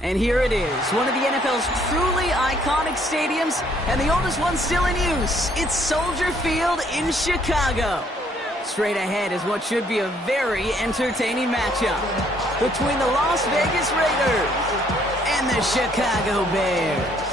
And here it is, one of the NFL's truly iconic stadiums, and the oldest one still in use. It's Soldier Field in Chicago. Straight ahead is what should be a very entertaining matchup between the Las Vegas Raiders and the Chicago Bears.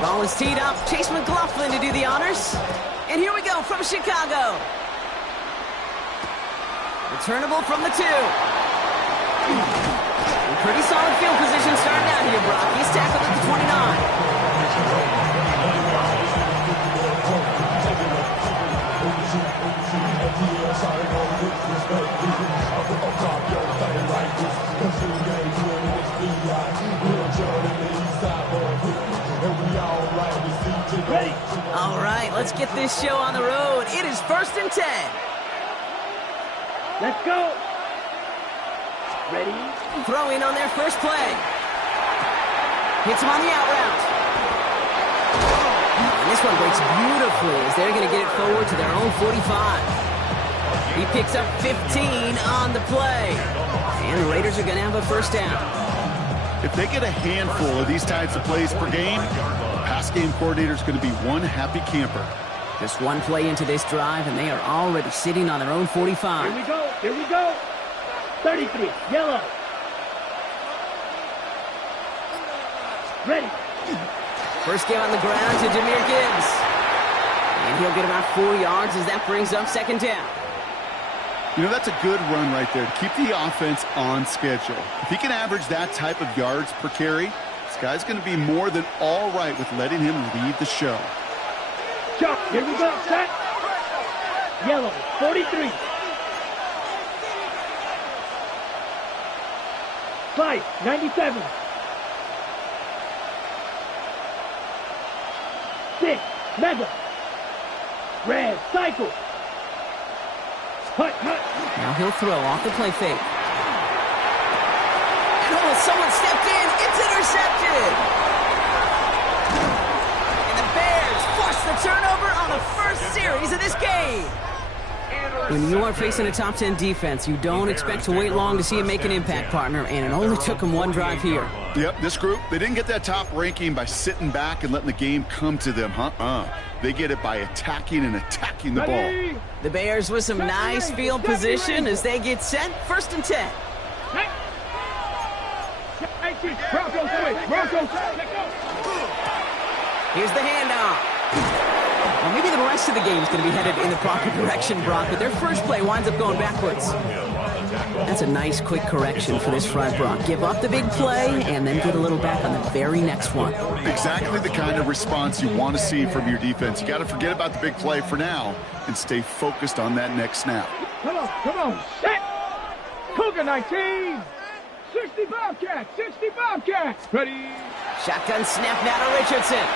Ball is teed up. Chase McLaughlin to do the honors. And here we go from Chicago. Returnable from the 2. Pretty solid field position starting out here, Brock. He's tackled at the 29. All right, let's get this show on the road. It is 1st and 10. Let's go. Ready? Throwing on their first play. Hits him on the out route. And this one breaks beautifully as they're going to get it forward to their own 45. He picks up 15 on the play. And the Raiders are going to have a first down. If they get a handful of these types of plays per game, the pass game coordinator is going to be one happy camper. Just one play into this drive, and they are already sitting on their own 45. Here we go. Here we go. 33. Yellow. Ready. First game on the ground to Jahmyr Gibbs. And he'll get about 4 yards as that brings up 2nd down. You know, that's a good run right there to keep the offense on schedule. If he can average that type of yards per carry, this guy's going to be more than all right with letting him lead the show. Jump. Here we go. Set. Yellow. 43. 5. 97. 6. Mega. Red. Cycle. Hut. Now he'll throw off the play fake. And someone stepped in. It's intercepted. And the Bears force the turnover on the first series of this game. When you are facing a top 10 defense, you don't expect to wait long to see him make an impact, partner, and it only took him one drive here. Yep, this group, they didn't get that top ranking by sitting back and letting the game come to them, They get it by attacking and attacking the ball. The Bears with some nice field position as they get set. 1st and 10. Broncos switch. Broncos. Here's the handoff. Well, maybe the rest of the game is going to be headed in the proper direction, Brock, but their first play winds up going backwards. That's a nice, quick correction for this front, Brock. Give up the big play and then get a little back on the very next one. Exactly the kind of response you want to see from your defense. You got to forget about the big play for now and stay focused on that next snap. Come on. Set. Cougar 19. 65 cat. 65 cat. Ready. Shotgun snap now to Richardson.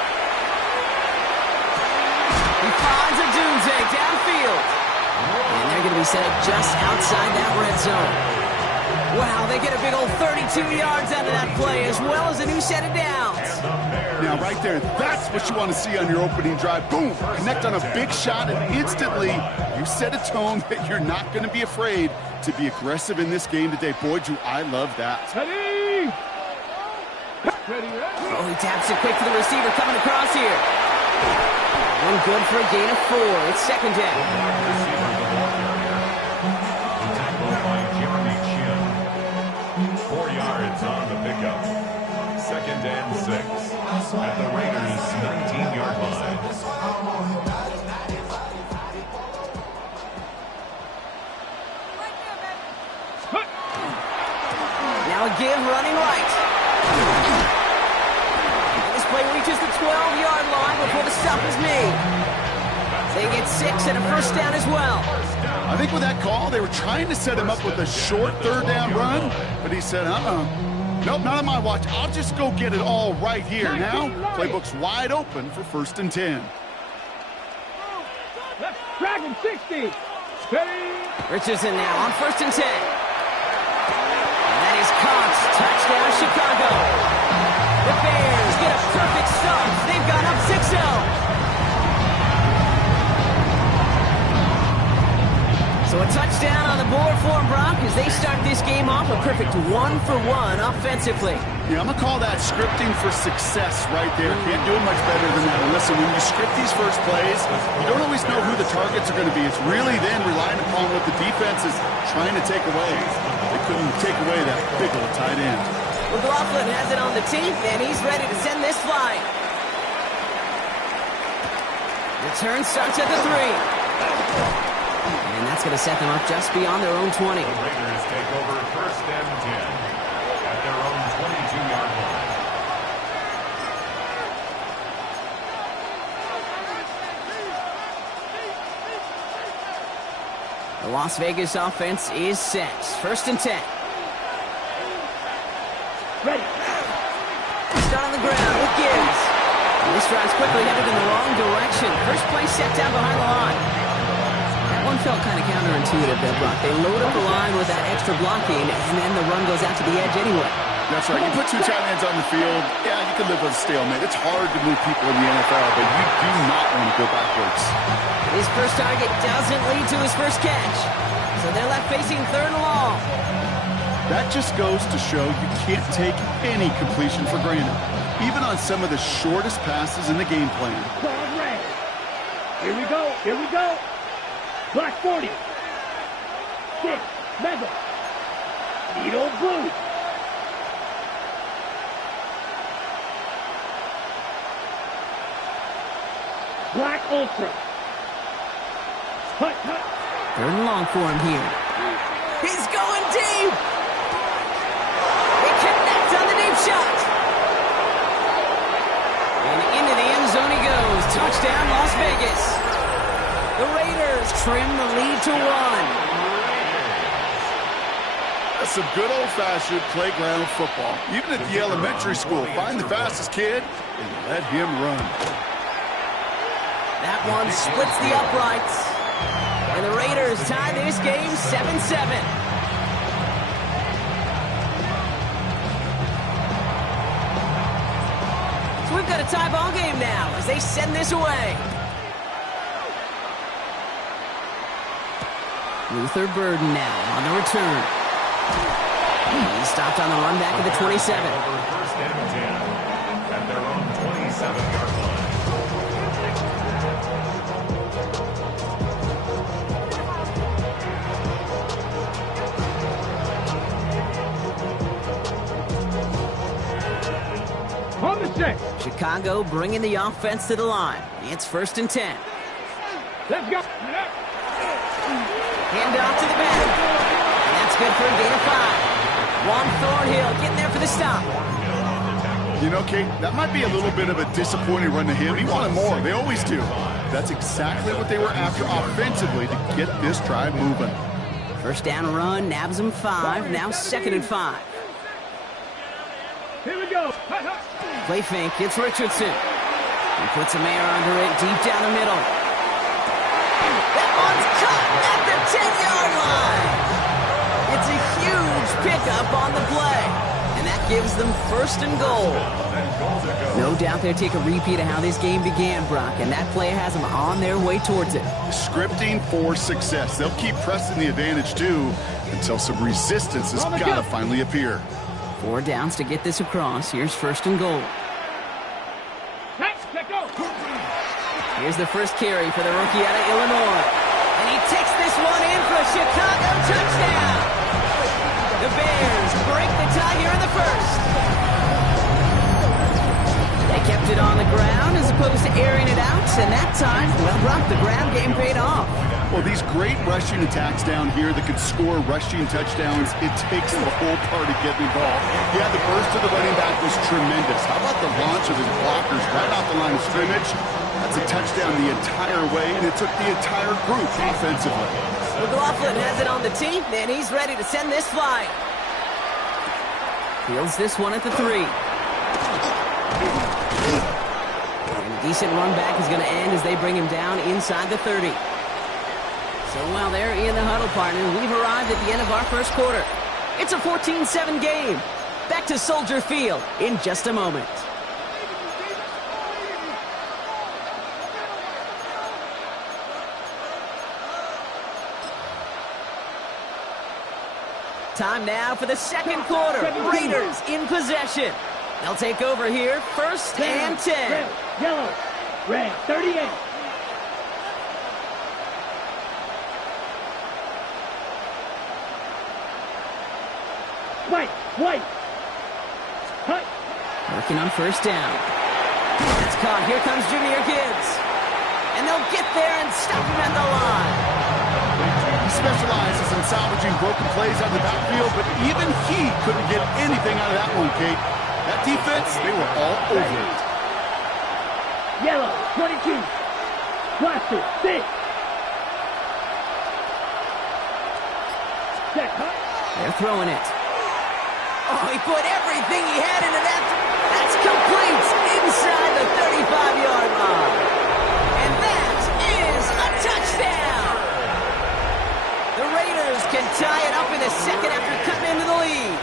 He finds a Dunze downfield. And they're going to be set up just outside that red zone. Wow, they get a big old 32 yards out of that play, as well as a new set of downs. Now, right there, that's what you want to see on your opening drive. Boom! Connect on a big shot, and instantly you set a tone that you're not going to be afraid to be aggressive in this game today. Boy, do I love that. Ready. Oh, he taps it quick to the receiver coming across here. One good for a gain of 4. It's 2nd down. Tackled by Jeremy Chin. 4 yards on the pickup. 2nd and 6 at the Raiders' 19-yard line. Now a give running right. This play reaches the 12-yard line before the stop is made. They get 6 and a first down as well. I think with that call, they were trying to set him up with a short 3rd down run, but he said, nope, not on my watch. I'll just go get it all right here. Now, playbook's wide open for 1st and 10. Dragon 60. Ready. Richardson now on 1st and 10. And that is caught. Touchdown, Chicago. The Bears get a perfect start. They've gone up 6-0. So a touchdown on the board for them, Brock, as they start this game off a perfect 1-for-1 offensively. Yeah, I'm going to call that scripting for success right there. Can't do it much better than that. And listen, when you script these first plays, you don't always know who the targets are going to be. It's really then relying upon what the defense is trying to take away. They couldn't take away that big old tight end. McLaughlin has it on the tee, and he's ready to send this flying. Return starts at the 3. And that's going to set them up just beyond their own 20. The Raiders take over 1st and 10 at their own 22-yard line. The Las Vegas offense is set. 1st and 10. Ready. Start on the ground with Gibbs. And this drive's quickly headed in the wrong direction. First play set down behind the line. That one felt kind of counterintuitive there, Brock. They load up the line with that extra blocking, and then the run goes out to the edge anyway. That's right. You put 2 tight ends on the field, yeah, you can live with a stalemate. It's hard to move people in the NFL, but you do not want to go backwards. His first target doesn't lead to his first catch. So they're left facing 3rd and long. That just goes to show you can't take any completion for granted, even on some of the shortest passes in the game plan. Ball red. Here we go. Here we go. Black 40. 6. Mega. Needle blue. Black Ultra. Hut, hut. 3rd and long for him here. He's going deep. He connects on the deep shot. And into the end zone he goes. Touchdown, Las Vegas. The Raiders trim the lead to 1. That's some good old-fashioned playground football. Even at the elementary school, find the fastest kid and let him run. That one splits the uprights. And the Raiders tie this game 7-7. So we've got a tie ball game now as they send this away. Luther Burden now on the return. He's stopped on the run back at the 27. Over 1st and 10 at their own 27-yard line. On the 6. Chicago bringing the offense to the line. It's 1st and 10. Let's go. Hand off to the back. And that's good for a gain of 5. Juan Thornhill getting there for the stop. You know, Kate, that might be a little bit of a disappointing run to him. He wanted more. They always do. That's exactly what they were after offensively to get this drive moving. First down run, nabs him 5. Now 2nd and 5. Here we go. Play fake, it's Richardson. He puts a man under it deep down the middle. That one's caught at the 10-yard line. It's a huge pickup on the play. And that gives them 1st and goal. No doubt they'll take a repeat of how this game began, Brock, and that play has them on their way towards it. Scripting for success. They'll keep pressing the advantage, too, until some resistance has got to finally appear. 4 downs to get this across. Here's 1st and goal. Here's the first carry for the rookie out of Illinois. And he takes this one in for a Chicago touchdown. The Bears break the tie here in the 1st. They kept it on the ground as opposed to airing it out. And that time, well, Brock, the ground game paid off. Well, these great rushing attacks down here that could score rushing touchdowns, it takes the whole party getting involved. Yeah, the burst of the running back was tremendous. How about the launch of his blockers right off the line of scrimmage? That's a touchdown the entire way, and it took the entire group offensively. McLaughlin has it on the tee, and he's ready to send this flying. Fields this one at the 3. And a decent run back is going to end as they bring him down inside the 30. So while they're in the huddle, partner, we've arrived at the end of our 1st quarter. It's a 14-7 game. Back to Soldier Field in just a moment. Time now for the second quarter. Raiders in possession. They'll take over here, first and 10. Red, yellow, red, 38. White. Cut. Working on first down. It's caught. Here comes Jahmyr Gibbs. And they'll get there and stop him at the line. He specializes in salvaging broken plays out of the backfield, but even he couldn't get anything out of that one, Kate. That defense, they were all over it. Yellow, 22. Blaster, 6. Set, cut. They're throwing it. Oh, he put everything he had into that. That's complete inside the 35-yard line. And that is a touchdown. The Raiders can tie it up in the second after cutting into the lead.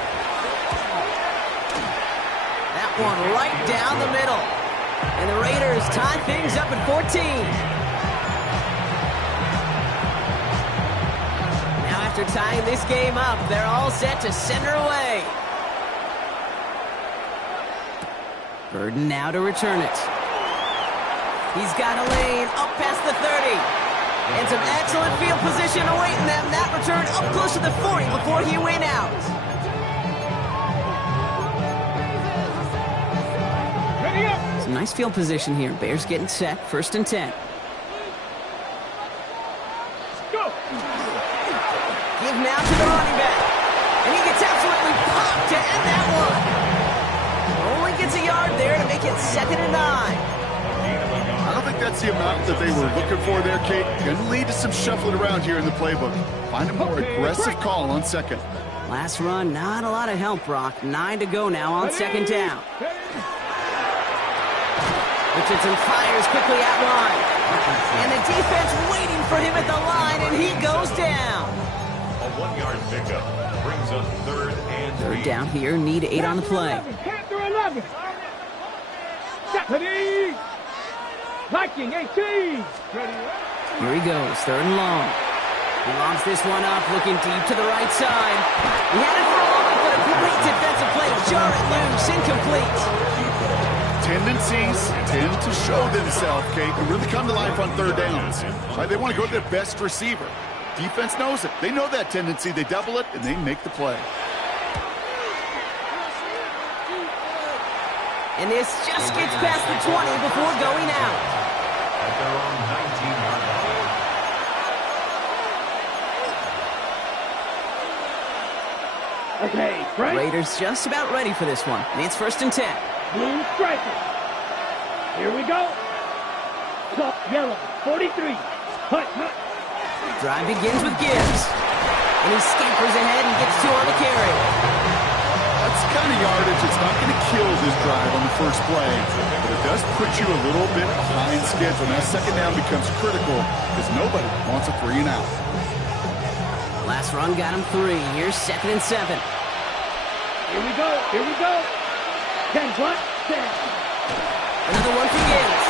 That one right down the middle. And the Raiders tie things up at 14. Now after tying this game up, they're all set to send her away. Burden now to return it. He's got a lane up past the 30. And some excellent field position awaiting them. That return up close to the 40 before he went out. Ready up. Some nice field position here. Bears getting set. First and 10. Go. Give now to the running back. And he gets absolutely popped to end that one. Only gets a yard there to make it 2nd and 9. I don't think that's the amount that they were looking for there, Kate. Going to lead to some shuffling around here in the playbook. Find a more aggressive call on second. Last run, not a lot of help, Brock. 9 to go now on second down. Richardson fires quickly out wide. And the defense waiting for him at the line, and he goes down. A 1-yard pickup brings up 3rd and 8. Third down here, need 8 on the play. 10 through 11. Ready. Viking 18. Ready. Here he goes, 3rd and long. He lobs this one up, looking deep to the right side. He had it for a moment, but a great defensive play to jar it loose, incomplete. Tendencies tend to show themselves, Kate, and really come to life on third downs. Right? They want to go to their best receiver. Defense knows it. They know that tendency. They double it, and they make the play. And this just gets past the 20 before going out. At their own 19-yard line. Okay, Frank. Raiders just about ready for this one. It's 1st and 10. Blue striker. Here we go. Top yellow, 43. Hut. Drive begins with Gibbs. And he scampers ahead and gets 2 on the carry. That's the kind of yardage that's not going to kill this drive on the first play, but it does put you a little bit behind schedule. Now, second down becomes critical because nobody wants a 3 and out. Last run got him 3. Here's 2nd and 7. Here we go. 10 what? 10. Another one for Gibbs.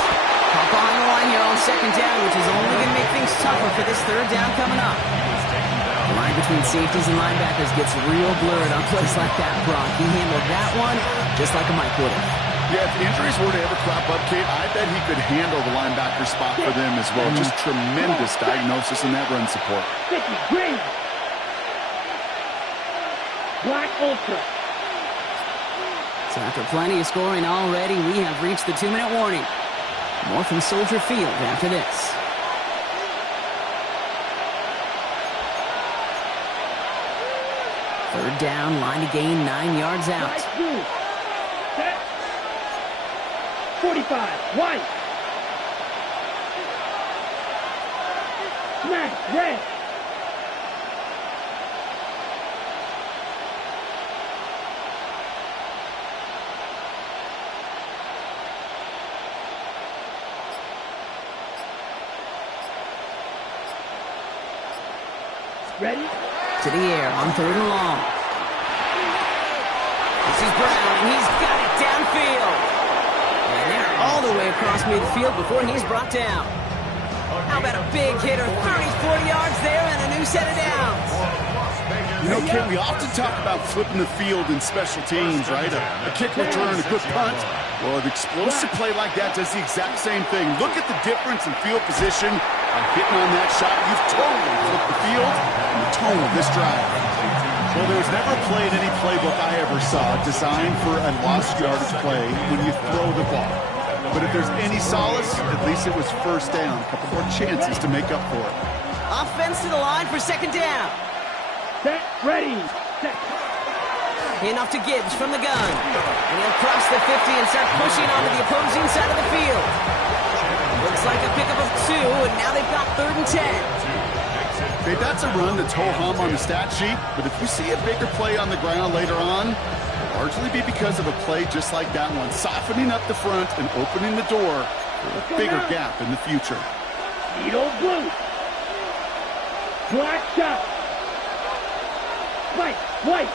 Caught behind the line here on 2nd down, which is only going to make things tougher for this 3rd down coming up. The line between safeties and linebackers gets real blurred on plays like that, Brock. He handled that one just like a Mike would have. Yeah, if injuries were to ever crop up, Kate, I bet he could handle the linebacker spot for them as well. Just tremendous diagnosis in that run support. 50, green. Black Ultra. So after plenty of scoring already, we have reached the 2-minute warning. More from Soldier Field after this. Third down, line to gain 9 yards out. White blue. Set. 45, white. Smash, red. Ready? To the air on 3rd and long. It's is Brown, and he's got it downfield. And they're all the way across midfield before he's brought down. How about a big hitter, 30, 40 yards there, and a new set of downs. You know, Kate, we often talk about flipping the field in special teams, right? A kick return, a good punt. Well, an explosive play like that does the exact same thing. Look at the difference in field position. By hitting on that shot, you've totally flipped the field and the tone of this drive. Well, there was never a play in any playbook I ever saw designed for a lost yardage play when you throw the ball. But if there's any solace, at least it was first down. A couple more chances to make up for it. Offense to the line for second down. Set, ready, set. Handoff to Gibbs from the gun. And he'll cross the 50 and start pushing onto the opposing side of the field. Looks like a pickup of 2, and now they've got 3rd and 10. Okay, that's a run that's ho-hum on the stat sheet, but if you see a bigger play on the ground later on, it'll largely be because of a play just like that one, softening up the front and opening the door for a bigger gap in the future. Needle blue. Black shot. White, white.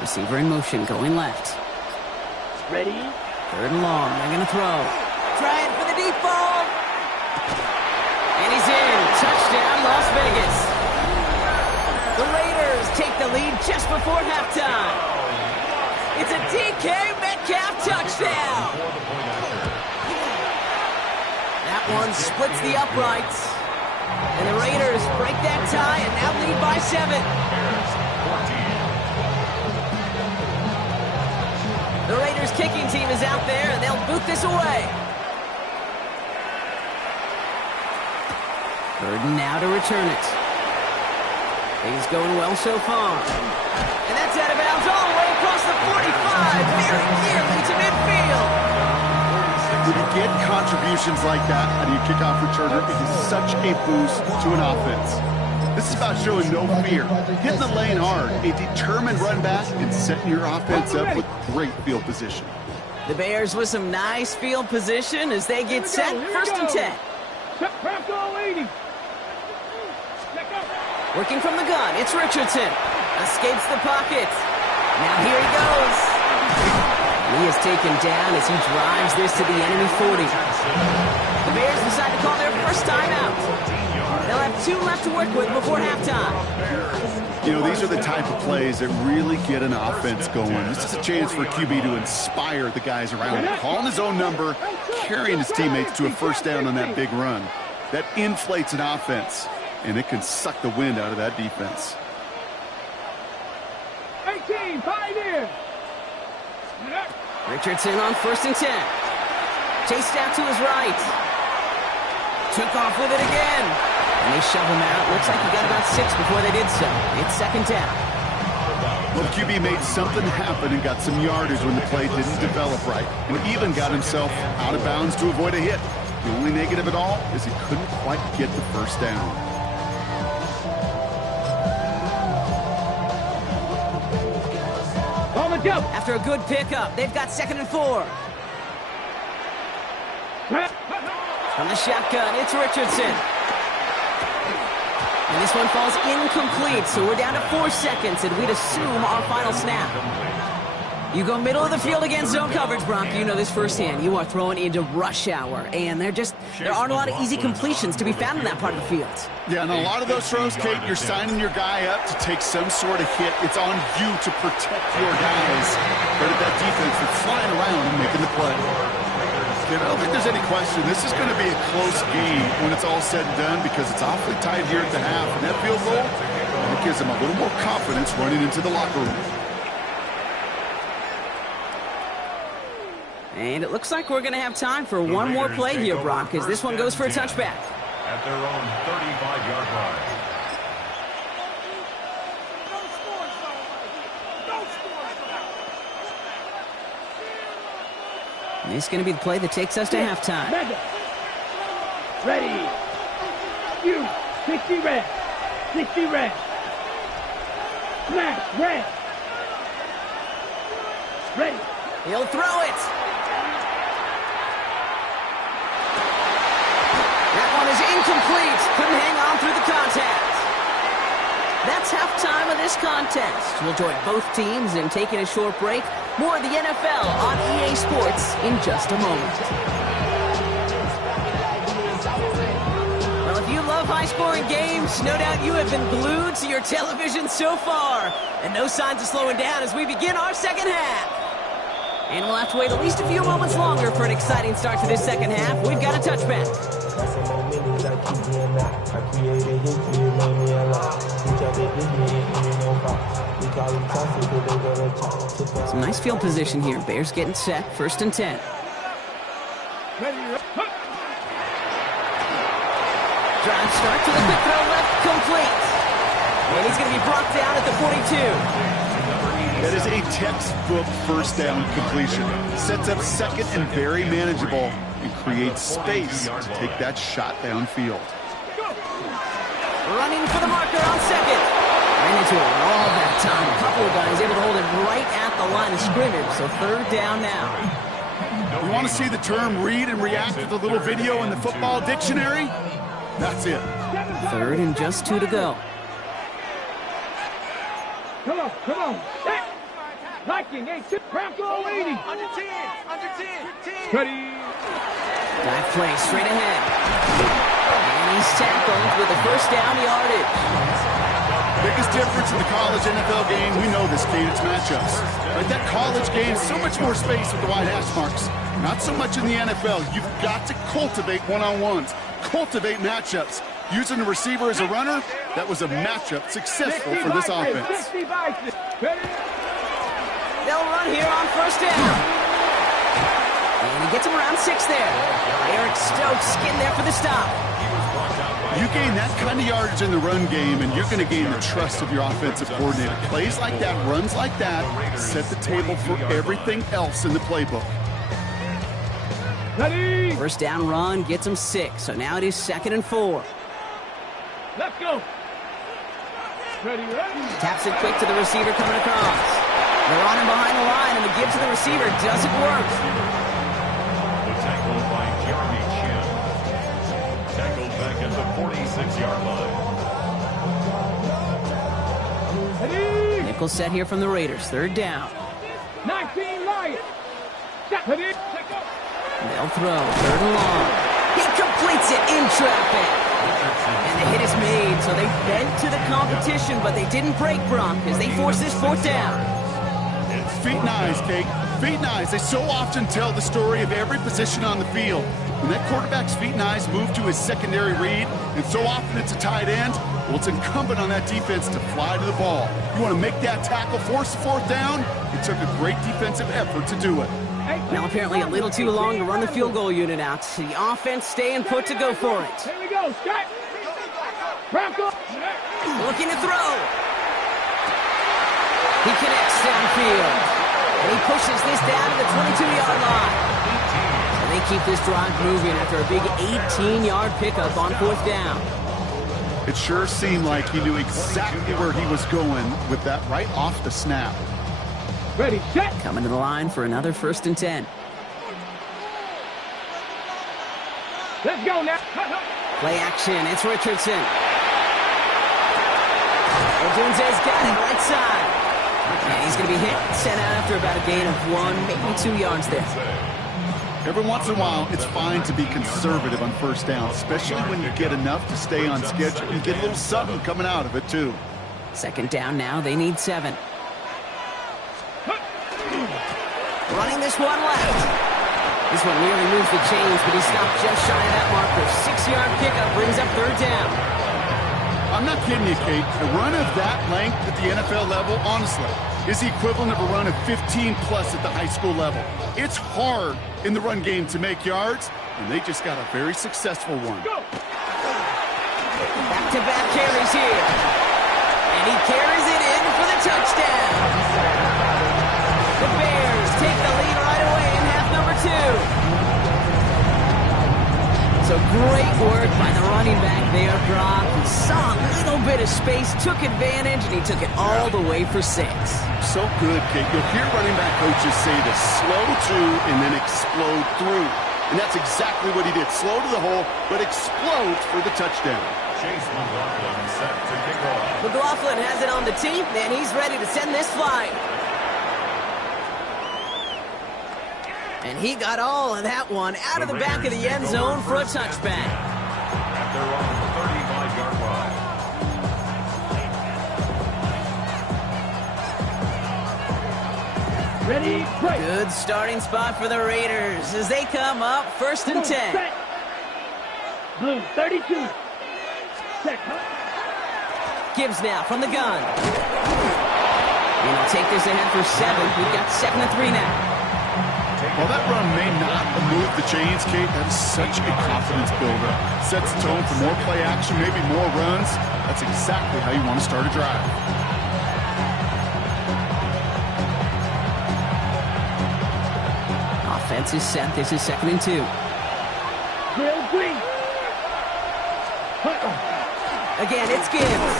Receiver in motion, going left. Ready. 3rd and long, they're going to throw. Trying for the deep ball. And he's in. Touchdown, Las Vegas. The Raiders take the lead just before halftime. It's a DK Metcalf touchdown. That one splits the uprights. And the Raiders break that tie and now lead by 7. The Raiders kicking team is out there, and they'll boot this away. 3rd and now to return it. Things going well so far. And that's out of bounds all the way across the 45, very nearly to midfield. When you get contributions like that out of your kickoff returner, it is such a boost to an offense. This is about showing no fear, hitting the lane hard, a determined run back, and setting your offense up with great field position. The Bears with some nice field position as they get set. 1st and 10. Craft all 80. Working from the gun, it's Richardson. Escapes the pocket. Now here he goes. He is taken down as he drives this to the enemy 40. The Bears decide to call their first timeout. They'll have 2 left to work with before halftime. You know, these are the type of plays that really get an offense going. This is a chance for QB to inspire the guys around him. Calling his own number, carrying his teammates to a first down on that big run. That inflates an offense, and it can suck the wind out of that defense. 18, 5 in. Richardson on 1st and 10. Chased out to his right. Took off with it again. And they shove him out. Looks like he got about 6 before they did so. It's 2nd down. Well, the QB made something happen and got some yardage when the play didn't develop right. And even got himself out of bounds to avoid a hit. The only negative at all is he couldn't quite get the first down. On the jump. After a good pickup, they've got 2nd and 4. From the shotgun, it's Richardson. And this one falls incomplete, so we're down to 4 seconds, and we'd assume our final snap. You go middle of the field against zone coverage, Brock. You know this firsthand. You are throwing into rush hour, and there aren't a lot of easy completions to be found in that part of the field. Yeah, and a lot of those throws, Kate, you're signing your guy up to take some sort of hit. It's on you to protect your guys. But at that defense that's flying around and making the play. I don't think there's any question. This is going to be a close game when it's all said and done because it's awfully tight here at the half. And that field goal, it gives them a little more confidence running into the locker room. And it looks like we're going to have time for one more play here, Brock, as this one goes for a touchback. At their own 35-yard line. And this is going to be the play that takes us to halftime. Ready. You. 60 red. 60 red. Smash red. Ready. He'll throw it. That one one is incomplete. Couldn't hang on through the contact. That's halftime of this contest. We'll join both teams in taking a short break. More of the NFL on EA Sports in just a moment. Well, if you love high-scoring games, no doubt you have been glued to your television so far. And no signs of slowing down as we begin our second half. And we'll have to wait at least a few moments longer for an exciting start to this second half. We've got a touchback. Some nice field position here. Bears getting set. 1st and 10. Drive start to the quick throw left, complete. And he's going to be brought down at the 42. That is a textbook first down completion. Sets up second and very manageable and creates space to take that shot downfield. Running for the marker on second. Ran into a wall that time. A couple of guys able to hold it right at the line of scrimmage. So 3rd down now. You want to see the term read and react with a little video in the football dictionary? That's it. 3rd and just 2 to go. Come on, come on. Hey. Liking, 8, 6, Bronco 80. Under 10. Ready. Dive play straight ahead. And he's tackled with a 1st down yardage. Biggest difference in the college NFL game, we know this, Kate, it's matchups. Right, that college game, so much more space with the wide hash marks. Not so much in the NFL. You've got to cultivate one-on-ones, cultivate matchups. Using the receiver as a runner, that was a matchup successful for this offense. They'll run here on 1st down. And he gets him around 6 there. Eric Stokes getting there for the stop. You gain that kind of yardage in the run game, and you're going to gain the trust of your offensive coordinator. Plays like that, runs like that, set the table for everything else in the playbook. Ready. 1st down run gets him 6. So now it is 2nd and 4. Let's go. Ready. Taps it quick to the receiver coming across. They're on him behind the line, and the give to the receiver doesn't work. The tackle by Jeremy Chin. Tackled back at the 46-yard line. Ready. Nickel set here from the Raiders. 3rd down. 19 Lions. Ready. They'll throw. 3rd and long. He completes it in traffic. And the hit is made, so they bent to the competition, but they didn't break Bronk as they force this 4th down. Feet and eyes, Kate. Feet and eyes. They so often tell the story of every position on the field. When that quarterback's feet and eyes move to his secondary read, and so often it's a tight end, well, it's incumbent on that defense to fly to the ball. You want to make that tackle, force the 4th down? It took a great defensive effort to do it. Now apparently a little too long to run the field goal unit out. The offense staying put to go for it. Here we go, Scott. Bronco. Looking to throw. He connects downfield. And he pushes this down to the 22-yard line. And they keep this drive moving after a big 18-yard pickup on 4th down. It sure seemed like he knew exactly where he was going with that right off the snap. Ready, set. Coming to the line for another 1st and 10. Let's go now. Play action. It's Richardson. Odunze's got it right side. And he's going to be hit, sent out after about a gain of 1, maybe 2 yards there. Every once in a while, it's fine to be conservative on 1st down, especially when you get enough to stay on schedule and get a little something coming out of it, too. 2nd down now. They need 7. Running this one left. This one nearly moves the chains, but he stopped just shy of that marker. 6-yard pickup brings up 3rd down. I'm not kidding you, Kate. A run of that length at the NFL level, honestly, is the equivalent of a run of 15-plus at the high school level. It's hard in the run game to make yards, and they just got a very successful one. Back-to-back carries here. And he carries it in for the touchdown. The Bears take the lead right away in half number 2. So great work by the running back there, Brock. He saw a little bit of space, took advantage, and he took it all the way for 6. So good, Kate. You'll hear running back coaches say to slow to and then explode through. And that's exactly what he did. Slow to the hole, but explodes for the touchdown. Chase McLaughlin set to kick off. McLaughlin has it on the tee, and he's ready to send this flying. And he got all of that one out of the back of the end zone for a touchback. At their own 35-yard line. Ready, break. Good starting spot for the Raiders as they come up 1st and 10. Set. Blue, 32. Set. Gibbs now from the gun. And he'll take this ahead for 7. We've got 2nd and 3 now. While that run may not move the chains, Kate, that is such a confidence builder. Sets the tone for more play action, maybe more runs. That's exactly how you want to start a drive. Offense is set. This is 2nd and 2. Drill green. Again, it's Gibbs.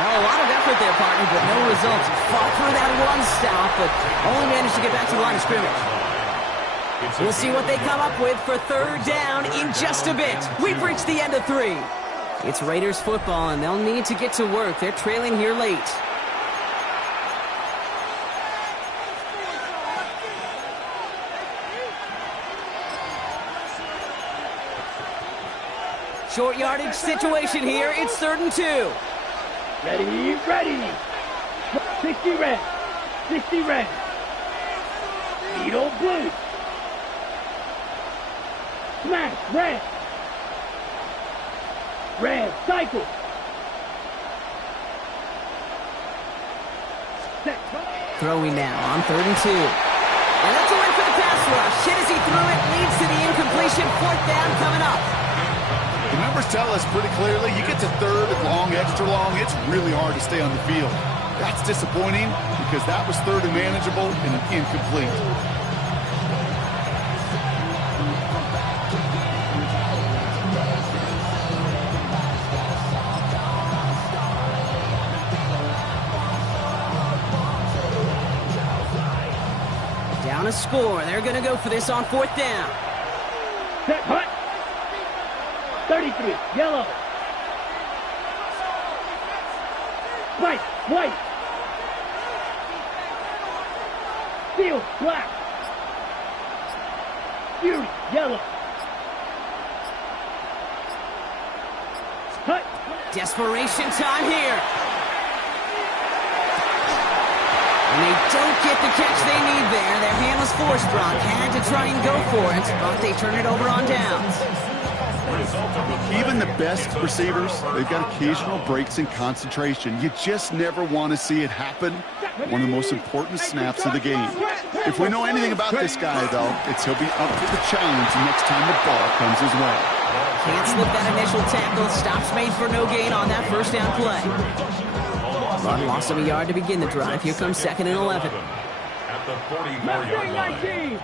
Oh, a lot of effort there, partner, but no results. He fought through that one stop, but only managed to get back to the line of scrimmage. We'll see what they come up with for 3rd down in just a bit. We've reached the end of 3. It's Raiders football, and they'll need to get to work. They're trailing here late. Short yardage situation here. It's 3rd and 2. Ready, ready. 60 red. 60 red. Needle blue. Smash, red. Red, cycle. Set. Throwing now on 3rd and 2. And that's a win for the pass rush. Hit as he threw it, leads to the incompletion. 4th down coming up. The numbers tell us pretty clearly, you get to 3rd and long, extra long, it's really hard to stay on the field. That's disappointing because that was 3rd and manageable and incomplete. Down a score. They're going to go for this on 4th down. Set, hut. 33, yellow. White, white. Field, black. Fury, yellow. Hut. Desperation time here. And they don't get the catch they need there. Their hand was forced, Brock. Had to try and go for it, but they turn it over on downs. Even the best receivers, they've got occasional breaks in concentration. You just never want to see it happen. One of the most important snaps of the game. If we know anything about this guy, though, it's he'll be up to the challenge next time the ball comes his way. Can't slip that initial tackle. Stops made for no gain on that 1st down play. Run loss of a yard to begin the drive. Here comes 2nd and 11. At the 44-yard line.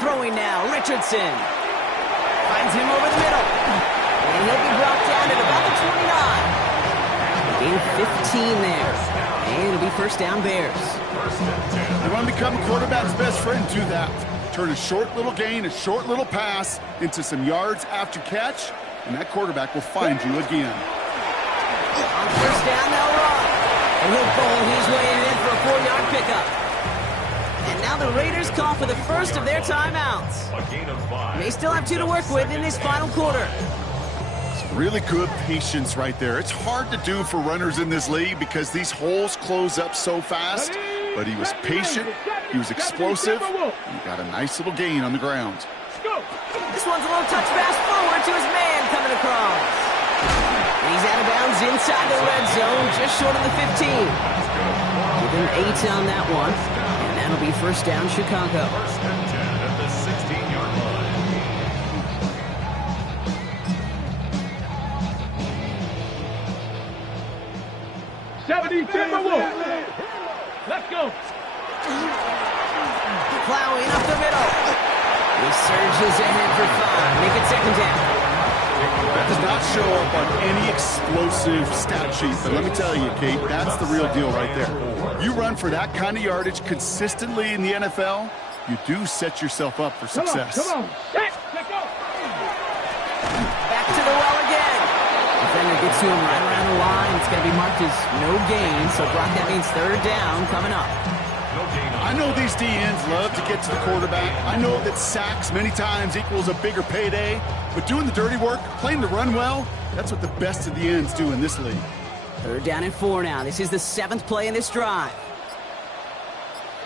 Throwing now, Richardson. Finds him over the middle. And he'll be brought down at about the 29. Gain 15 there. And it'll be 1st down Bears. You want to become a quarterback's best friend, do that. Turn a short little gain, a short little pass into some yards after catch, and that quarterback will find you again. On 1st down, they'll run. And he'll bowl his way in for a 4-yard pickup. And now the Raiders call for the first of their timeouts. A gain of 5. They still have 2 to work with in this final quarter. Some really good patience right there. It's hard to do for runners in this league because these holes close up so fast. But he was patient, he was explosive, and he got a nice little gain on the ground. This one's a little touch pass forward to his man coming across. And he's out of bounds inside the red zone, just short of the 15. Give him 8 on that one. That'll be 1st down, Chicago. 1st and 10 at the 16-yard line. 70 Let's go. Plowing up the middle. He surges ahead for 5. Make it 2nd down. That does not show up on any explosive stat sheet, but let me tell you, Kate, that's the real deal right there. You run for that kind of yardage consistently in the NFL, you do set yourself up for success. Come on. Set, let go. Back to the well again. Defender gets to him right around the line. It's going to be marked as no gain. So, Brock, that means third down coming up. I know these DNs love to get to the quarterback. I know that sacks many times equals a bigger payday. But doing the dirty work, playing the run well, that's what the best of the ends do in this league. Third down and 4 now. This is the 7th play in this drive.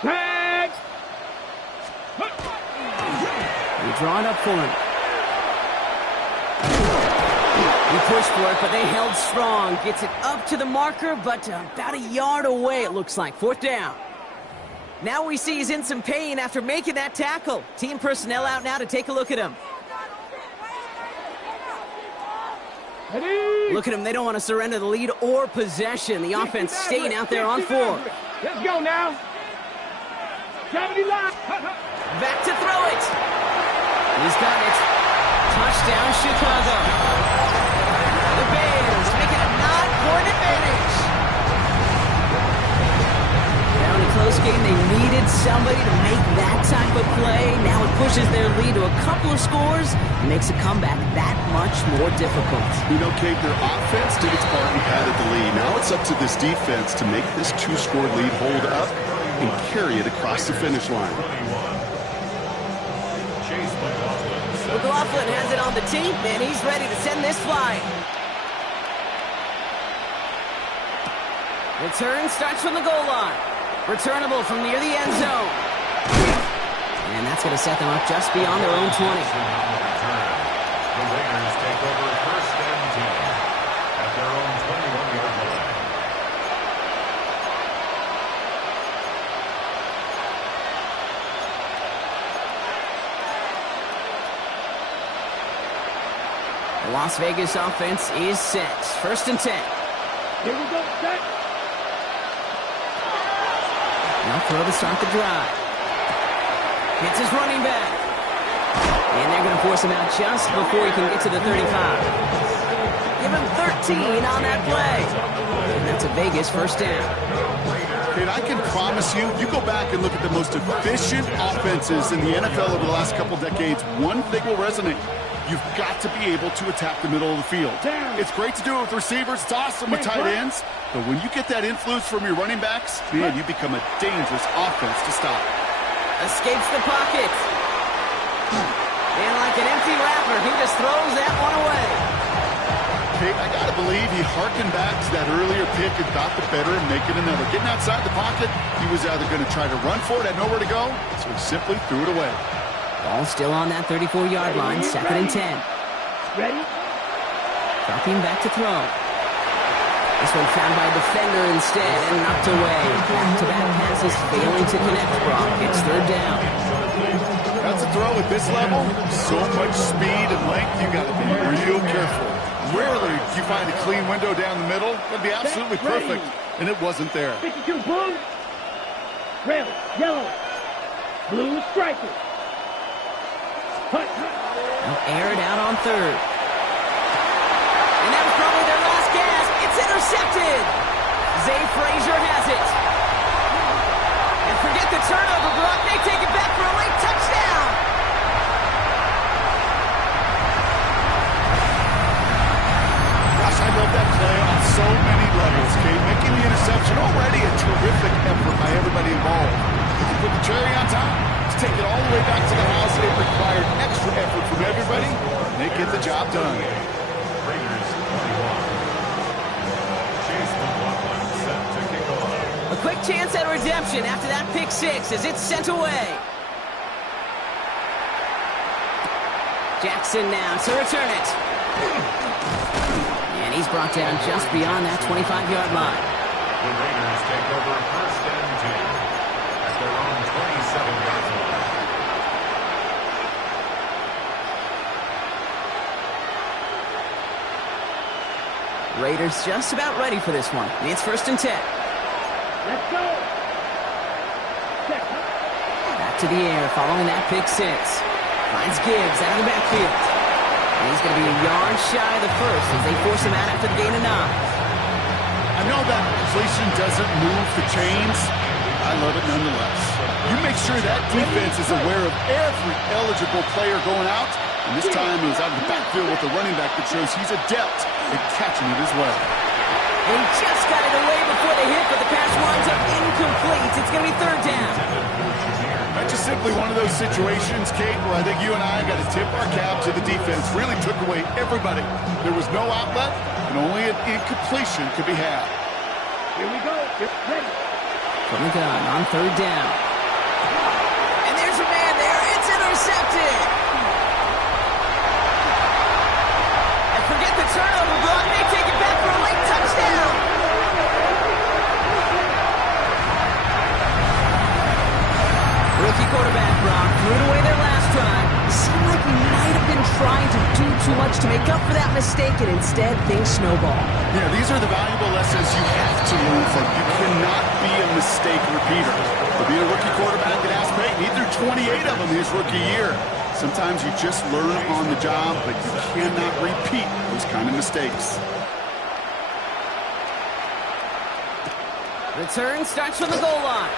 Tag. They draw it up for him. He pushed for it, but they held strong. Gets it up to the marker, but about a yard away, it looks like. 4th down. Now we see he's in some pain after making that tackle. Team personnel out now to take a look at him. Ready? Look at him. They don't want to surrender the lead or possession. The offense staying out there on 4. Let's go now. 70 line. Back to throw it. He's got it. Touchdown, Chicago. The Bears make it a 9-point advantage. Now in a close game, they needed somebody to make that type of play. Now it pushes their lead to a couple of scores and makes a comeback that much more difficult. You know, Kate, their offense did its part and padded the lead. Now it's up to this defense to make this 2-score lead hold up and carry it across the finish line. McLaughlin has it on the tee, and he's ready to send this flying. Return starts from the goal line. Returnable from near the end zone. And that's going to set them up just beyond their own 20. The Raiders take over first and 10 at their own 21-yard line. The Las Vegas offense is set. First and 10. Here we go. Set. Now throw to start the drive. Hits his running back. And they're going to force him out just before he can get to the 35. Give him 13 on that play. And that's a Vegas first down. And I can promise you, you go back and look at the most efficient offenses in the NFL over the last couple decades, one thing will resonate. You've got to be able to attack the middle of the field. It's great to do it with receivers. It's awesome with tight ends. But when you get that influence from your running backs, man, you become a dangerous offense to stop. Escapes the pocket. And like an empty wrapper, he just throws that one away. Okay, I got to believe he harkened back to that earlier pick and thought the better and making another. Getting outside the pocket, he was either going to try to run for it, had nowhere to go, so he simply threw it away. Ball still on that 34-yard line, 2nd and 10. Ready? Dropping back to throw. This one found by a defender instead and knocked away. Back-to-back passes failing to connect, Brock. It's 3rd down. That's a throw at this level. So much speed and length, you got to be real careful. Rarely do you find a clean window down the middle. That'd be absolutely perfect, and it wasn't there. 52 blue. Red, yellow, blue striker. They'll air it out on 3rd. And that was probably their last gasp. It's intercepted. Zay Frazier has it. And forget the turnover, Brock. They take it back for a late touchdown. Gosh, I love that play on so many levels, Kate. Making the interception already a terrific effort by everybody involved. If you put the cherry on top, to take it all the way back to the house, it required extra effort from everybody, and they get the job done. Raiders 21. Chase McLaughlin set to kick off. A quick chance at redemption after that pick 6 as it's sent away. Jackson now to return it. And he's brought down just beyond that 25-yard line. The Raiders take over first and 10 at their own 27-yard line. Raiders just about ready for this one. It's 1st and 10. Let's go. Back to the air following that pick 6. Finds Gibbs out of the backfield. And he's going to be a yard shy of the first as they force him out after the gain of 9. I know that completion doesn't move the chains, I love it nonetheless. You make sure that defense is aware of every eligible player going out. And this time it was out of the backfield with the running back that shows he's adept at catching it as well. They just got it away before they hit, but the pass winds up incomplete. It's going to be third down. That's just simply one of those situations, Kate, where I think you and I got to tip our cap to the defense. Really took away everybody. There was no outlet, and only an incompletion could be had. Here we go. Get ready. From the gun on third down. And there's a man there. It's intercepted. And forget the turnover, Brock. They take it back for a late touchdown. Rookie quarterback Brock threw it away their last drive. It seemed like he might have been trying to do too much to make up for that mistake, and instead things snowball. Yeah, these are the valuable lessons you have to learn from. You cannot be a mistake repeater. To be a rookie quarterback at Ask Payton, he threw 28 of them his rookie year. Sometimes you just learn on the job, but you cannot repeat those kind of mistakes. Return starts from the goal line.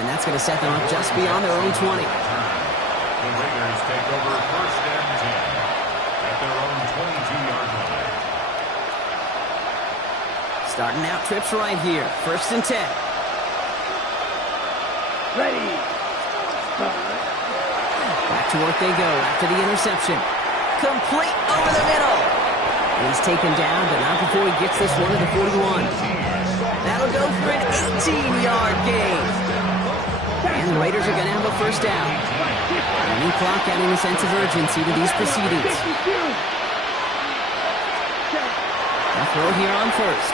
And that's going to set them up just beyond their own 20. The Raiders take over first and 10 at their own 22-yard line. Starting out trips right here. First and 10. Ready. Back to work they go after the interception. Complete over the middle. He's taken down, but not before he gets this one to the 41. That'll go for an 18-yard gain. And the Raiders are going to have a first down. A new clock adding a sense of urgency to these proceedings. A throw here on first.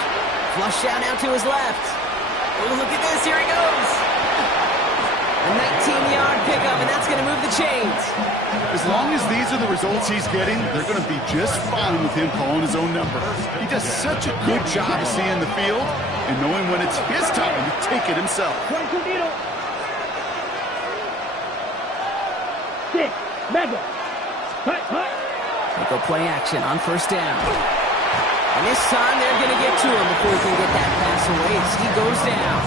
Flush out now to his left. Oh, look at this. Here he goes. A 19-yard pickup, and that's going to move the chains. As long as these are the results he's getting, they're going to be just fine with him calling his own number. He does such a good job of seeing the field and knowing when it's his time to take it himself. 22 needle. 6. Mega. Hut, hut. They go play action on first down. And this time they're going to get to him before he can get that pass away as he goes down.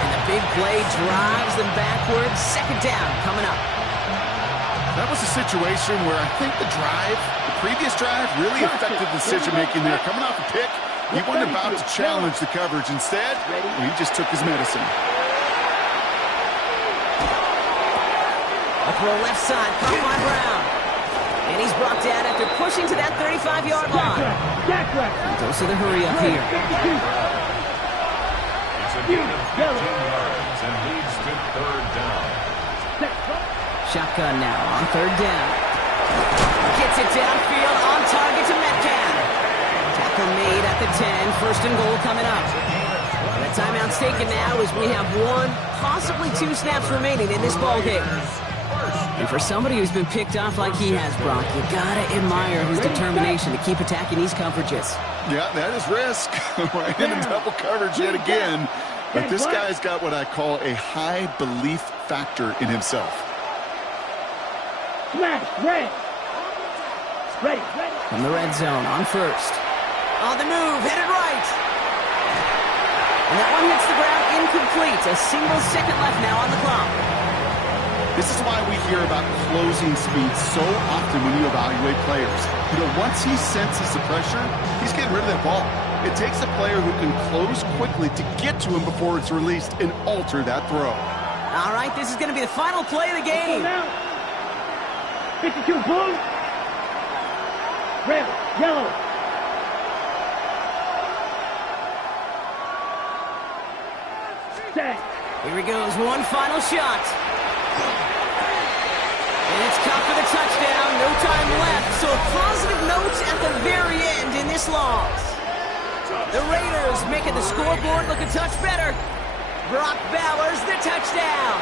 And the big play drives them backwards. Second down coming up. That was a situation where I think the previous drive, really affected the decision-making there. Coming off a pick, he wasn't about to challenge the coverage. Instead, he just took his medicine. A throw left side, caught by Brown. And he's brought down after pushing to that 35-yard line. Goes to the hurry up here. It's a gain of 15 yards and leads to third down. Shotgun now on third down. Gets it downfield on target to Metcalf. Tackle made at the 10. First and goal coming up. The timeout's taken now as we have 1, possibly 2 snaps remaining in this ballgame. And for somebody who's been picked off like he has, Brock, you gotta admire his determination to keep attacking these coverages. Yeah, that is risk. Right into double coverage yet again. But this guy's got what I call a high belief factor in himself. Smash. Red. Ready. From the red zone on first. On the move, headed right. And that one hits the ground incomplete. A single second left now on the clock. This is why we hear about closing speed so often when you evaluate players. You know, once he senses the pressure, he's getting rid of that ball. It takes a player who can close quickly to get to him before it's released and alter that throw. All right, this is going to be the final play of the game. 52 blue. Red. Yellow. Set. Here he goes, one final shot. And it's caught for the touchdown. No time left. So a positive note at the very end in this loss. The Raiders making the scoreboard look a touch better. Brock Bowers, the touchdown.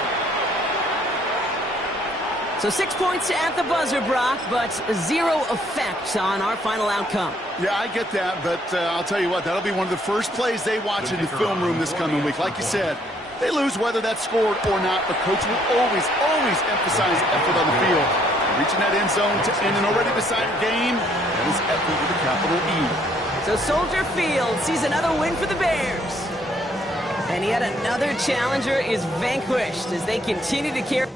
So 6 points at the buzzer, Brock, but 0 effect on our final outcome. Yeah, I get that, but I'll tell you what, that'll be one of the first plays they watch in the film room this coming week. Like you said, they lose whether that's scored or not, but Coach will always emphasize effort on the field. Reaching that end zone to end an already decided game, that is effort with a capital E. So Soldier Field sees another win for the Bears. And yet another challenger is vanquished as they continue to carry...